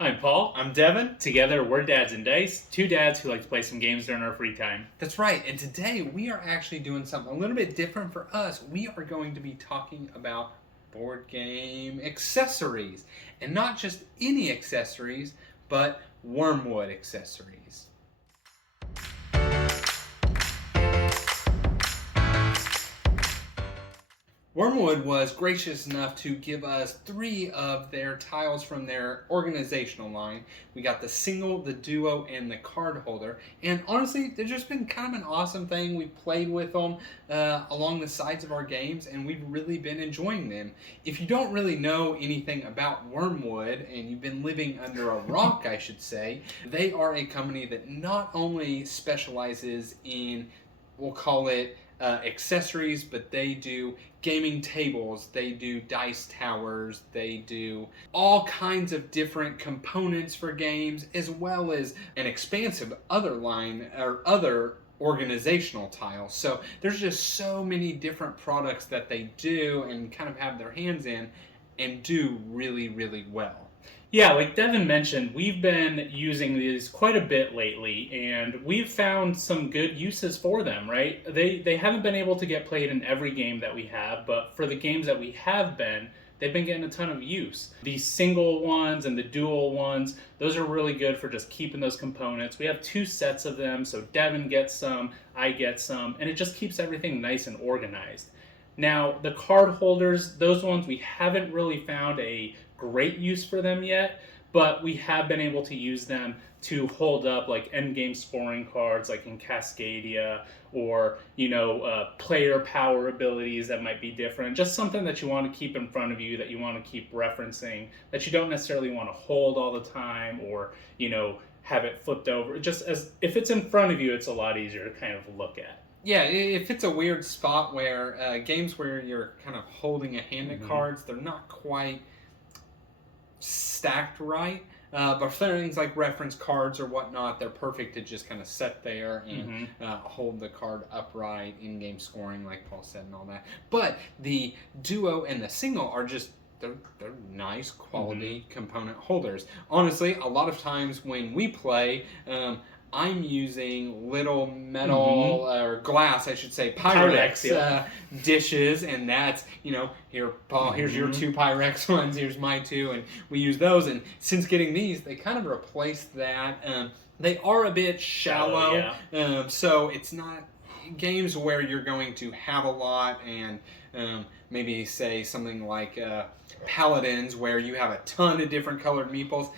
I'm Paul. I'm Devin. Together, we're Dads and Dice, two dads who like to play some games during our free time. That's right, and today we are actually doing something a little bit different for us. We are going to be talking about board game accessories. And not just any accessories, but Wyrmwood accessories. Wyrmwood was gracious enough to give us 3 of their tiles from their organizational line. We got the single, the duo, and the card holder. And honestly, they've just been kind of an awesome thing. We've played with them along the sides of our games, and we've really been enjoying them. If you don't really know anything about Wyrmwood, and you've been living under a rock, I should say, they are a company that not only specializes in, we'll call it, accessories, but they do gaming tables, they do dice towers, they do all kinds of different components for games, as well as an expansive other line or other organizational tiles. So there's just so many different products that they do and kind of have their hands in and do really, really well. Yeah, like Devin mentioned, we've been using these quite a bit lately, and we've found some good uses for them, right? They haven't been able to get played in every game that we have, but for the games that we have been, they've been getting a ton of use. These single ones and the dual ones, those are really good for just keeping those components. We have 2 sets of them, so Devin gets some, I get some, and it just keeps everything nice and organized. Now, the card holders, those ones we haven't really found a great use for them yet, but we have been able to use them to hold up like endgame scoring cards like in Cascadia, or player power abilities that might be different. Just something that you want to keep in front of you, that you want to keep referencing, that you don't necessarily want to hold all the time, or have it flipped over. Just as if it's in front of you, it's a lot easier to kind of look at. Yeah, if it's a weird spot where games where you're kind of holding a hand of cards, they're not quite stacked right, but for things like reference cards or whatnot, they're perfect to just kind of set there and hold the card upright, in-game scoring, like Paul said, and all that. But the duo and the single are just they're nice quality component holders. Honestly, a lot of times when we play, I'm using little metal or glass, I should say, Pyrex dishes, and that's, here, Paul, here's your 2 Pyrex ones, here's my 2, and we use those. And since getting these, they kind of replace that. They are a bit shallow, so it's not games where you're going to have a lot, and maybe say something like Paladins, where you have a ton of different colored meeples.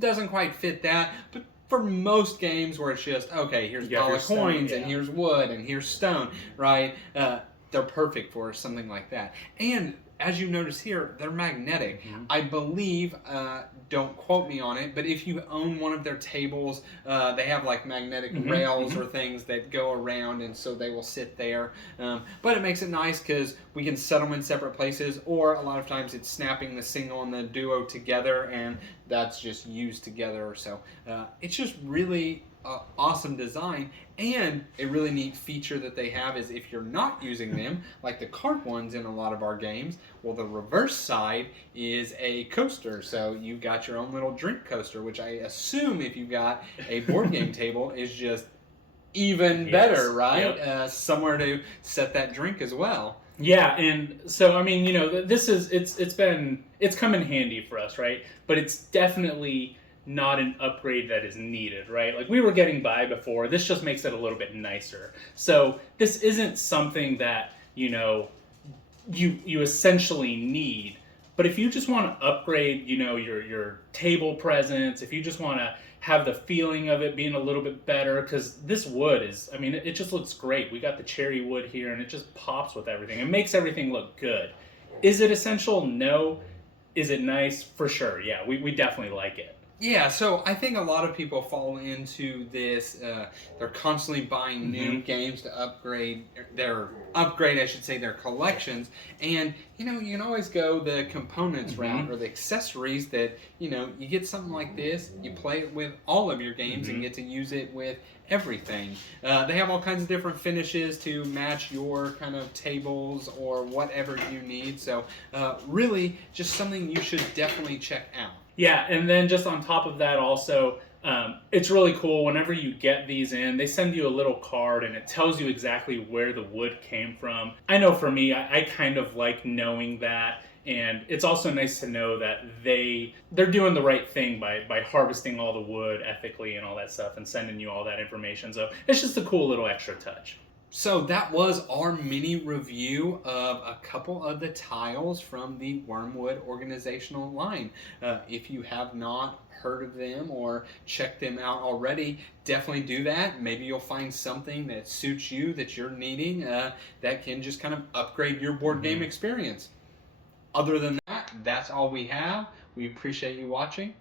Doesn't quite fit that, but for most games where it's just, okay, here's dollar coins, and here's wood, and here's stone, right? They're perfect for something like that. And as you notice here, they're magnetic. I believe, don't quote me on it, but if you own one of their tables, they have like magnetic rails or things that go around, and so they will sit there. But it makes it nice because we can set them in separate places, or a lot of times it's snapping the single and the duo together, and that's just used together. So it's just really awesome design. And a really neat feature that they have is if you're not using them, like the card ones in a lot of our games, well, the reverse side is a coaster. So you've got your own little drink coaster, which I assume if you've got a board game table is just even better, right? Yep. Somewhere to set that drink as well. Yeah, and so I mean, this is it's come in handy for us, right? But it's definitely not an upgrade that is needed, right? Like we were getting by before. This just makes it a little bit nicer. So this isn't something that you essentially need. But if you just want to upgrade, your table presence, if you just want to have the feeling of it being a little bit better, because this wood is, it just looks great. We got the cherry wood here, and it just pops with everything. It makes everything look good. Is it essential? No. Is it nice? For sure. Yeah, we definitely like it. Yeah, so I think a lot of people fall into this, they're constantly buying new games to upgrade their collections, and you can always go the components route or the accessories that, you get something like this, you play it with all of your games and get to use it with everything. They have all kinds of different finishes to match your kind of tables or whatever you need, so really just something you should definitely check out. Yeah, and then just on top of that, also, it's really cool. Whenever you get these in, they send you a little card and it tells you exactly where the wood came from. I know for me, I kind of like knowing that. And it's also nice to know that they're doing the right thing by harvesting all the wood ethically and all that stuff and sending you all that information. So it's just a cool little extra touch. So that was our mini review of a couple of the tiles from the Wyrmwood organizational line. If you have not heard of them or checked them out already, definitely do that. Maybe you'll find something that suits you, that you're needing, that can just kind of upgrade your board game experience. Other than that, that's all we have. We appreciate you watching.